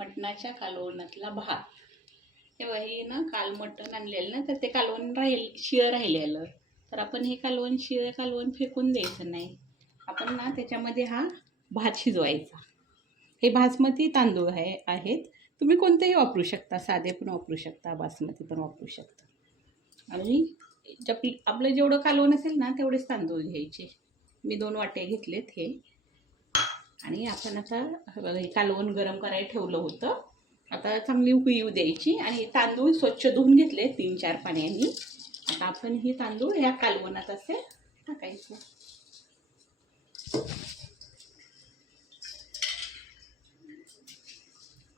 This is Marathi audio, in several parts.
मटणाच्या कालवणातला भात. तेव्हा हे ना काल मटण आणलेलं ना, तर ते कालवण शिळं राहिलेलं. तर आपण हे शिळं कालवण फेकून द्यायचं नाही. आपण ना त्याच्यामध्ये हा भात शिजवायचा. हे बासमती तांदूळ आहेत. तुम्ही कोणतेही वापरू शकता, साधे पण वापरू शकता, बासमती पण वापरू शकता. आणि आपलं जेवढं कालवण असेल ना तेवढेच तांदूळ घ्यायचे. मी 2 वाटे घेतलेत हे. आणि आपण आता हे कालवण गरम करायला ठेवलं होतं. आता चांगली उकळी येऊ द्यायची आणि तांदूळ स्वच्छ धुवून घेतले 3-4 पाण्याने. आता आपण हे तांदूळ ह्या कालवणात असे टाकायचे.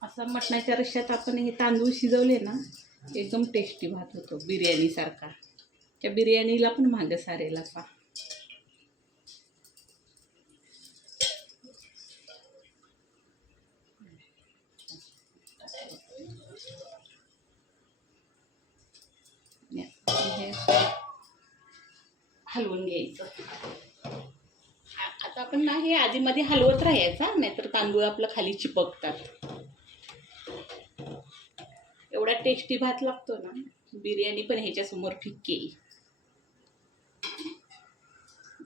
असं मटणाच्या रश्श्यात आपण हे तांदूळ शिजवले ना, एकदम टेस्टी भात होतो, बिर्याणीसारखा. त्या बिर्याणीला पण मागं सारेल असा. हलवून घ्यायचं. आता आपण ना हे आधीमध्ये हलवत राहायचा, नाहीतर तांदूळ आपलं खाली चिपकतात. एवढा टेस्टी भात लागतो ना, बिर्याणी पण ह्याच्यासमोर फिक्की.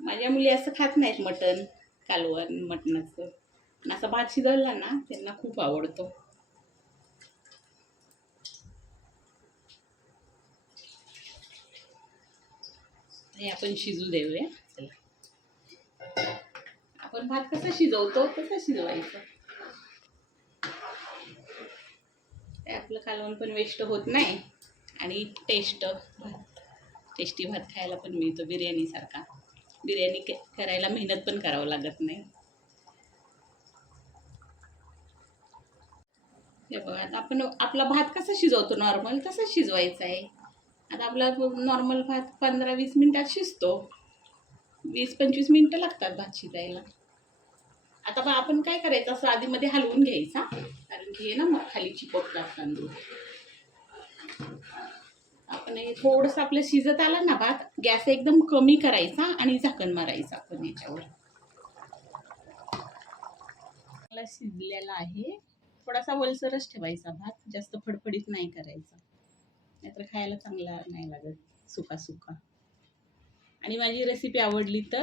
माझ्या मुली असं खात नाहीत मटण, कालवण मटणाचं. असा भात शिजवला ना त्यांना खूप आवडतो. हे आपण शिजू देऊया. चला, आपण भात कसा शिजवतो तसा शिजवायचा. आपलं कालवण पण वेस्ट होत नाही आणि टेस्टी भात खायला पण मिळतो बिर्याणीसारखा. बिर्याणी करायला मेहनत पण करावं लागत नाही. हे बघा, आता आपण आपला भात कसा शिजवतो नॉर्मल तसा शिजवायचा आहे. आता आपला नॉर्मल भात 15-20 मिनिटात शिजतो. 20-25 मिनिटं लागतात भात शिजायला. आता आपण काय करायचं, असं आधीमध्ये हलवून घ्यायचा, कारण की हे ना मग खाली चिपकतात तांदूळ. आपण हे थोडंसं आपलं शिजत आलं ना भात, गॅस एकदम कमी करायचा आणि झाकण मारायचं आपण याच्यावर. शिजलेला आहे. थोडासा वलसरच ठेवायचा भात, जास्त फडफडीत नाही करायचा, नाहीतर खायला चांगला नाही लागत सुका सुका. आणि माझी रेसिपी आवडली तर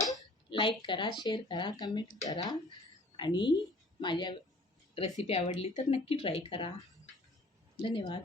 लाईक करा, शेअर करा, कमेंट करा. आणि माझ्या रेसिपी आवडली तर नक्की ट्राय करा. धन्यवाद.